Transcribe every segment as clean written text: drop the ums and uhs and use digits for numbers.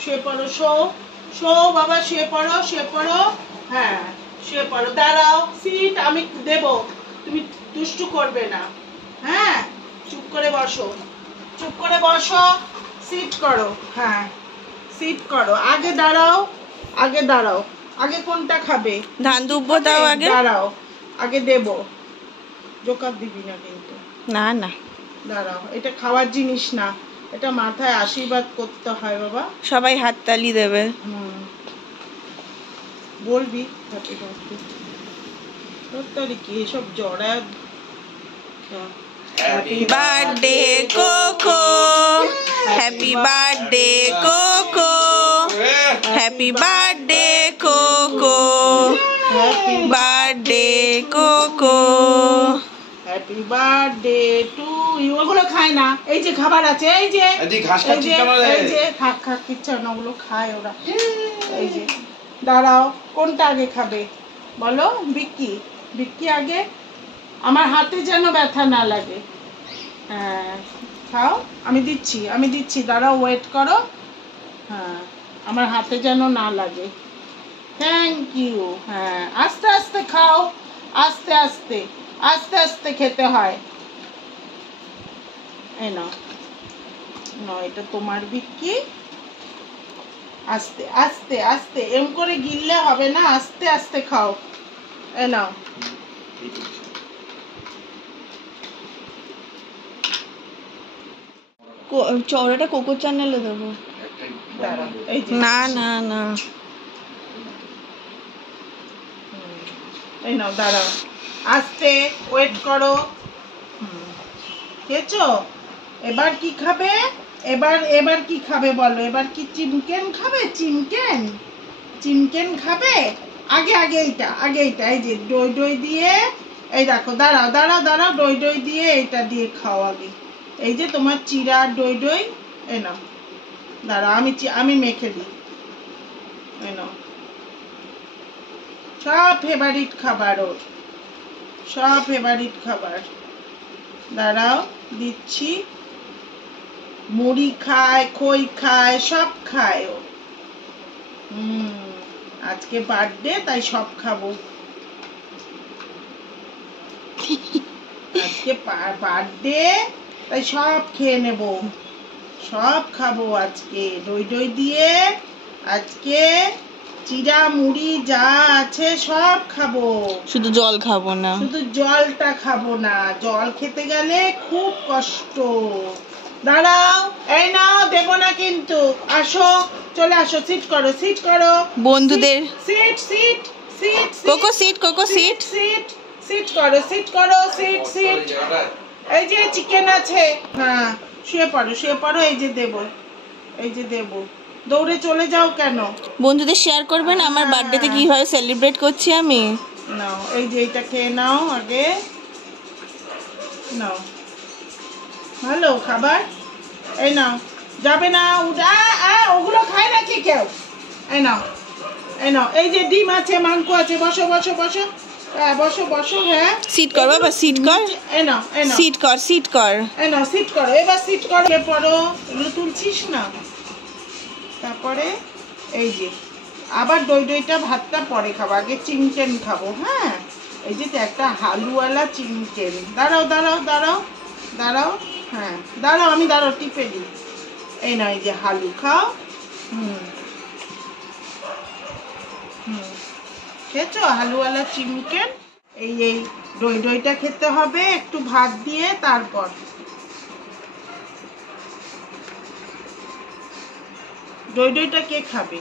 শুয়ে পড়ো, শো বাবা, শুয়ে পড়ো। হ্যাঁ শুয়ে পড়ো, দাঁড়াও, সিট আমি দেব, তুমি দুষ্টু করবে না। হ্যাঁ চুপ করে বসো, সিট করো। হ্যাঁ সিট করো, আগে দাঁড়াও, আগে কোনটা খাবে? ধান দুব্বো দাও আগে। দাঁড়াও, আগে দেব, জোকার দিবি না কিন্তু। না না দাঁড়াও, এটা খাওয়ার জিনিস না, এটা মাথায় আশীর্বাদ করতে হয় বাবা। সবাই হাততালি দেবে। বলবি হ্যাপি বার্থডে, তোর কি এসব জড়া। Happy birthday Coco, happy birthday Coco, happy birthday Coco, happy birthday Coco, happy birthday to you. ওগুলো খায় না, এই যে খাবার আছে, এই যে থাক কিচ্ছু না, ওগুলো খায় ওরা। এই যে দাঁড়াও, কোনটা আগে খাবে বলো? বিক্কি আগে, আমার হাতে যেন ব্যথা না লাগে। হ্যাঁ খাও, আমি দিচ্ছি, দাঁড়াও, ওয়েট করো। হ্যাঁ আমার হাতে যেন না লাগে। Thank you. হ্যাঁ আস্তে আস্তে খাও, আস্তে আস্তে খেতে হয়। এই নাও, এটা তোমার বিক্কি। আস্তে এম করে গিললে হবে না, আস্তে আস্তে খাও। এই নাও, চওড়াটা কোকো চ্যানেলে দেবো। না না না, এই নাও, দাঁড়াও, আস্তে ওয়েট করো। খেয়েছো? এবার কি খাবে? এবার কি খাবে বলো? এবার কি চিমকেন খাবে? চিমকেন খাবে? আগে এইটা, এই যে দই দিয়ে, এই দেখো, দাঁড়াও, দই দিয়ে এটা দিয়ে খাও আগে। এই যে তোমার চিরা দই, এই নাও, দাঁড়াও, আমি মেখে দিই। এই নাও, সব ফেভারিট খাবার ওর, দাঁড়াও দিচ্ছি। মুড়ি খায়, খই খায়, সব খায় ও। আজকে বার্থডে, তাই সব খাবো। আজকে বার্থডে, তাই সব খেয়ে নেব, সব খাবো আজকে। দই দিয়ে আজকে চিরা মুড়ি যা আছে সব খাবো, শুধু জল খাবো না, শুধু জলটা খাবো না, জল খেতে গেলে খুব কষ্ট। দাঁড়াও, এই নাও, দেবো না কিন্তু, চলে আসো, সিট করো বন্ধুদের। কোকো সিট করো, এই যে চিকেন আছে। হ্যাঁ শুয়ে পড়ো, এই যে দেবো, দৌড়ে চলে যাও কেন? বন্ধুদের শেয়ার করবেন আমার বার্থডেতে কিভাবে সেলিব্রেট করছি আমি। নাও, এই যে এটা খেয়ে নাও আগে, নাও, ভালো খাবার। এই নাও, যাবে না, ওগুলো খায় নাকি কেউ? এই নাও, এই যে ডিম আছে, মাংস আছে, বসো। হ্যাঁ বসো। হ্যাঁ সিট কর বাবা, সিট কর। এই নাও, সিট কর এই নাও, সিট করো, এবার সিট করো, পড়ো, এগুলো তুলছিস না। তারপরে এই যে আবার দইটা ভাতটা পরে খাবো, আগে চিকেন খাবো। হ্যাঁ এই যে একটা হালুওয়ালা চিকেন। দাঁড়াও, হ্যাঁ দাঁড়াও, আমি টিপে দিই। এই না, এই যে হালু খাও। খেয়েছো হালুওয়ালা চিকেন? এই দইটা খেতে হবে একটু ভাত দিয়ে। তারপর দইটা কে খাবে?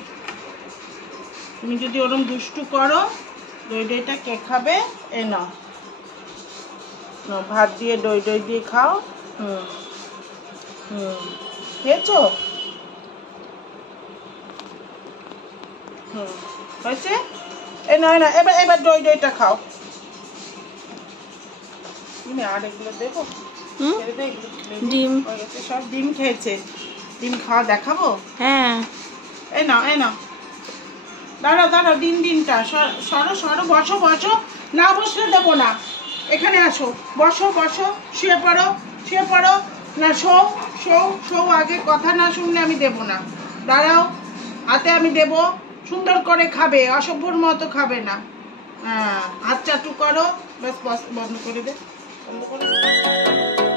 তুমি যদি ওরম দুষ্টু করো, দইটা কে খাবে? এ নাও, ভাত দিয়ে দই দিয়ে খাও। খেয়েছো? হয়েছে? এ না, এবার দইটা খাও। আর এগুলো দেবো? ডিম, সব ডিম খেয়েছে। ডিম খাওয়া দেখাবো? হ্যাঁ। এই নাও, দাঁড়াও, ডিমটা সরো, বসো। না বসলে দেবো না, এখানে আসো, বসো, শুয়ে পড়ো। না শো আগে, কথা না শুনলে আমি দেবো না। দাঁড়াও, হাতে আমি দেব, সুন্দর করে খাবে, অসভ্যর মতো খাবে না। হ্যাঁ, হাত চাটু করো, ব্যাস বন্ধ করে দে, বন্ধ করে দে।